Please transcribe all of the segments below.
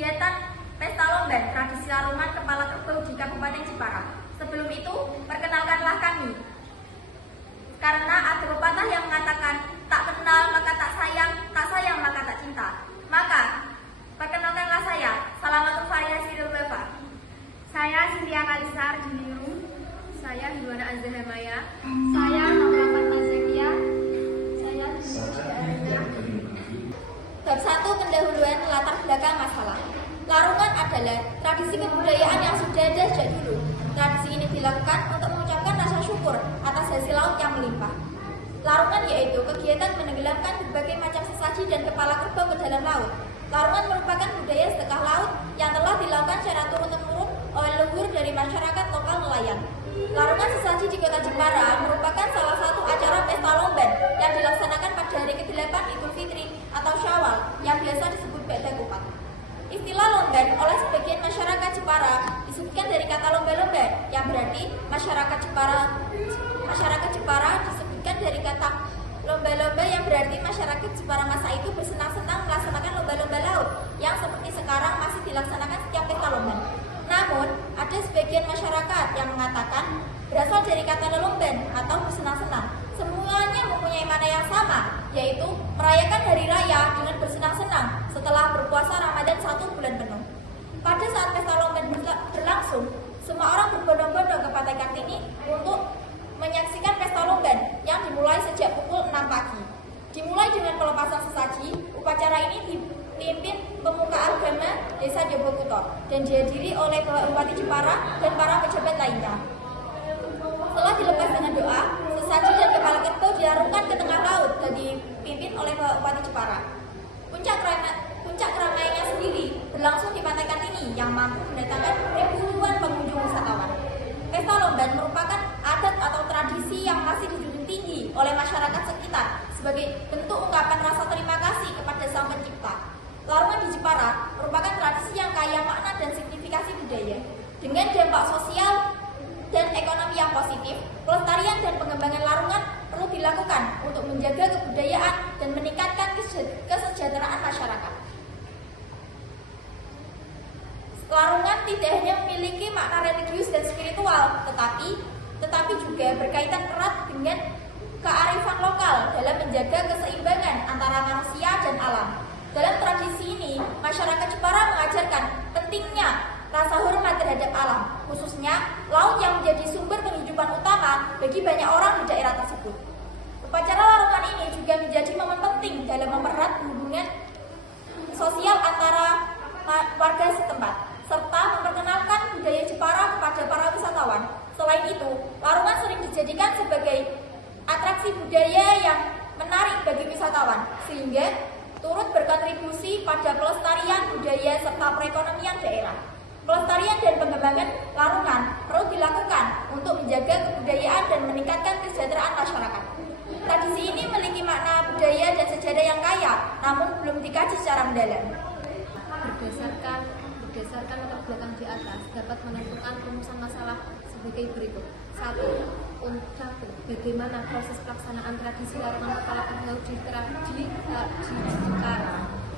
kegiatan Pesta Lomben Tradisi Larungan Kepala Kerbau di Kabupaten Jepara. Sebelum itu, perkenalkanlah kami. Karena ada pepatah yang mengatakan, tak kenal maka tak sayang maka tak cinta. Maka, perkenalkanlah saya, Salamatul Variasi Lulbeva. Saya Cynthia Kalisar Juniru. Saya Hidwana Azzahamaya. Saya Nurul Mazekia. Saya Bab 1, pendahuluan latar belakang masalah. Larungan adalah tradisi kebudayaan yang sudah ada sejak dulu. Tradisi ini dilakukan untuk mengucapkan rasa syukur atas hasil laut yang melimpah. Larungan yaitu kegiatan menenggelamkan berbagai macam sesaji dan kepala kerbau ke dalam laut. Larungan merupakan budaya sedekah laut yang telah dilakukan secara turun-temurun oleh leluhur dari masyarakat lokal nelayan. Larungan sesaji di kota Jepara merupakan salah satu acara pesta lomben yang dilaksanakan pada hari ke-8 Idul Fitri atau Syawal yang biasa disebut Ba'da Kupat. Istilah lomben oleh sebagian masyarakat Jepara disebutkan dari kata lomba-lomba yang berarti masyarakat Jepara disebutkan dari kata lomba-lomba yang berarti masyarakat Jepara masa itu bersenang-senang melaksanakan lomba-lomba laut yang seperti sekarang masih dilaksanakan setiap pesta lomben. Namun, ada sebagian masyarakat yang mengatakan berasal dari kata lelomben atau bersenang-senang. Semuanya mempunyai makna yang sama, yaitu merayakan hari raya dengan bersenang-senang setelah berpuasa Ramadan 1 bulan penuh. Pada saat pesta lomben berlangsung, semua orang berbondong-bondong ke Pantai Kartini untuk menyaksikan pesta lomben yang dimulai sejak pukul 6 pagi. Dimulai dengan pelepasan sesaji, upacara ini dipimpin pemuka agama Desa Jobokuto dan dihadiri oleh Bupati Jepara dan para pejabat lainnya. Setelah dilepas dengan doa, sesaji dan kepala kerbau dilarungkan ke tengah laut dan dipimpin oleh Bupati Jepara. Puncak keramaiannya sendiri berlangsung di Pantai Kartini yang mampu mendatangkan ribuan pengunjung wisatawan. Pesta lomben merupakan adat atau tradisi yang masih dijunjung tinggi oleh masyarakat sekitar sebagai bentuk ungkapan rasa terima kasih kepada Sang Pencipta. Larungan di Jepara merupakan tradisi yang kaya makna dan signifikasi budaya. Dengan dampak sosial dan ekonomi yang positif, pelestarian dan pengembangan larungan perlu dilakukan untuk menjaga kebudayaan dan meningkatkan kesejahteraan masyarakat. Larungan tidak hanya memiliki makna religius dan spiritual, tetapi juga berkaitan erat dengan kearifan lokal dalam menjaga keseimbangan antara manusia dan alam. Dalam tradisi ini, masyarakat Jepara mengajarkan pentingnya rasa hormat terhadap alam, khususnya laut yang menjadi sumber penghidupan utama bagi banyak orang di daerah tersebut. Upacara larungan ini juga menjadi momen penting dalam mempererat hubungan sosial antara warga setempat, serta memperkenalkan budaya Jepara kepada para wisatawan. Selain itu, larungan sering dijadikan sebagai atraksi budaya yang menarik bagi wisatawan, sehingga turut berkontribusi pada pelestarian budaya serta perekonomian daerah. Pelestarian dan pengembangan larungan perlu dilakukan untuk menjaga kebudayaan dan meningkatkan kesejahteraan masyarakat. Tradisi ini memiliki makna budaya dan sejarah yang kaya, namun belum dikaji secara mendalam. Berdasarkan latar belakang di atas dapat menentukan rumusan masalah sebagai berikut. 1. Bagaimana proses pelaksanaan tradisi larungan kepala kerbau di Jepara?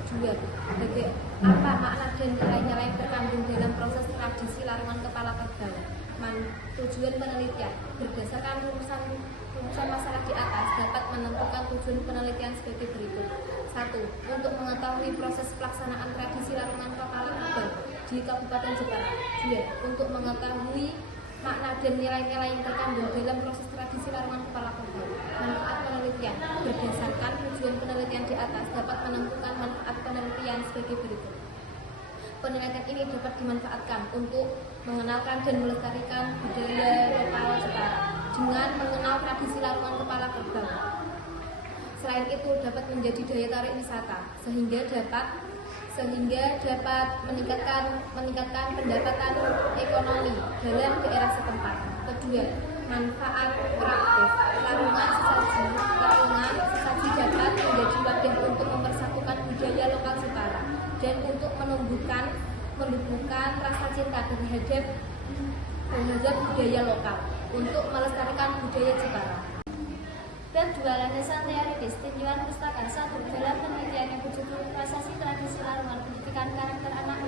2. Apa makna dan nilai-nilai yang terkandung dalam proses tradisi larungan kepala kerbau? Tujuan penelitian. Berdasarkan rumusan masalah di atas dapat menentukan tujuan penelitian sebagai berikut. 1. Untuk mengetahui proses pelaksanaan tradisi larungan kepala kerbau di Kabupaten Jepara. 2. Untuk mengetahui makna dan nilai-nilai yang terkandung dalam proses tradisi larungan kepala kerbau. Manfaat penelitian. Berdasarkan tujuan penelitian di atas dapat menentukan manfaat penelitian sebagai berikut. Penelitian ini dapat dimanfaatkan untuk mengenalkan dan melestarikan budaya lokal Jepara dengan mengenal tradisi larungan kepala kerbau. Selain itu dapat menjadi daya tarik wisata sehingga dapat meningkatkan pendapatan ekonomi dalam daerah setempat. Kedua, manfaat praktis. Larungan sesaji dapat menjadi wadah untuk mempersatukan budaya lokal Jepara dan untuk menumbuhkan rasa cinta terhadap budaya lokal untuk melestarikan budaya Jepara. Bab 2, landasan teoritis. Tinjauan pustaka 1. Dalam penelitian yang berjudul Prasasti Tradisi Larungan Pendidikan Karakter Anak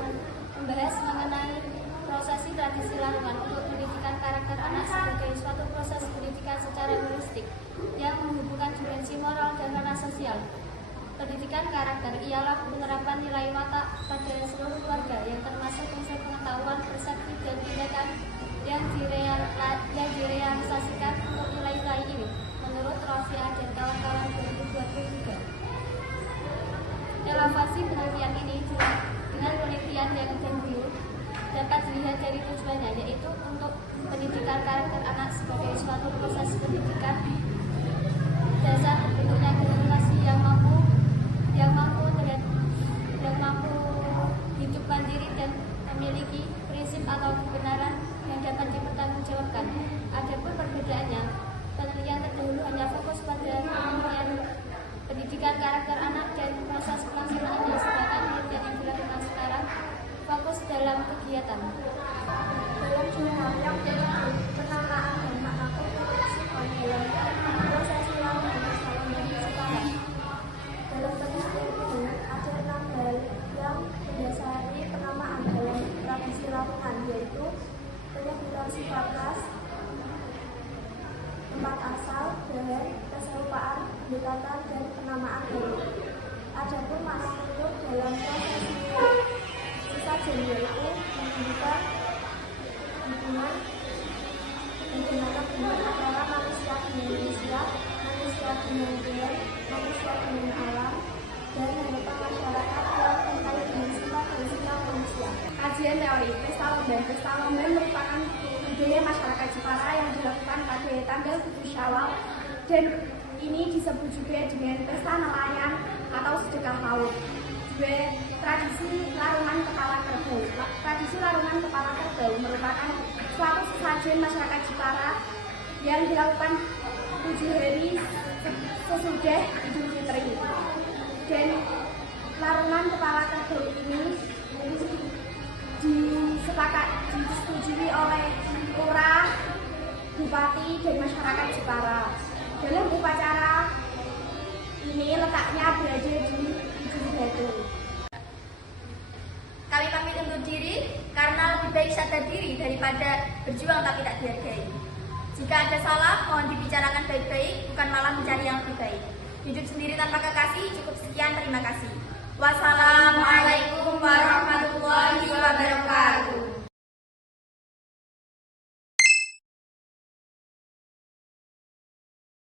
tradisi Larongan untuk pendidikan karakter anak sebagai suatu proses pendidikan secara holistik yang menghubungkan dimensi moral dan ranah sosial. Pendidikan karakter ialah penerapan nilai watak pada seluruh keluarga yang termasuk unsur pengetahuan, persepsi, dan tindakan yang direalisasikan untuk nilai-nilai ini menurut Rafia dan kawan-kawan 2023. Elevasi penelitian ini dengan penelitian yang tentu dapat dilihat dari tujuannya, yaitu untuk pendidikan karakter anak sebagai suatu proses pendidikan dasar bentuknya generasi yang mampu hidup mandiri dan memiliki prinsip atau kebenaran yang dapat dipertanggungjawabkan. Adapun perbedaannya, penelitian terdahulu hanya fokus pada penelitian pendidikan karakter anak dan proses pelaksanaannya, sedangkan penelitian yang dilakukan sekarang fokus dalam kegiatan. Dalam jurnal yang penamaan dan makna kompetensi dalam proses ulang dan kesalahan sekarang. Dalam penelitian ini ada 6 hal yang mendasari penamaan dalam tradisi Larongan, yaitu penyebutan sifat khas, tempat asal, bahan, keserupaan, pendekatan, dan penamaan baru. Adapun makna bentuk dalam proses sesajen yaitu menunjukkan hubungan antara manusia dengan manusia, manusia dengan Tuhan, manusia dengan alam, dan harapan masyarakat yang terkait dengan sifat dan sikap manusia. Kajian teori Pesta Lomban. Pesta Lomban merupakan budaya masyarakat Jepara yang dilakukan pada tanggal 7 Syawal, dan ini disebut juga dengan Pesta Nelayan atau Sedekah Laut. Juga tradisi Larongan Kepala Kerbau. Tradisi Larongan Kepala Kerbau merupakan suatu sesajen masyarakat Jepara yang dilakukan 7 hari sesudah Idul Fitri. Dan Larongan Kepala Kerbau ini disetujui oleh lurah, bupati, dan masyarakat Jepara. Dalam upacara ini letaknya berada di ujung batu. Kami pamit undur diri karena lebih baik sadar diri daripada berjuang tapi tak dihargai. Jika ada salah, mohon dibicarakan baik-baik, bukan malah mencari yang lebih baik. Hidup sendiri tanpa kekasih, cukup sekian, terima kasih. Wassalamualaikum warahmatullahi wabarakatuh.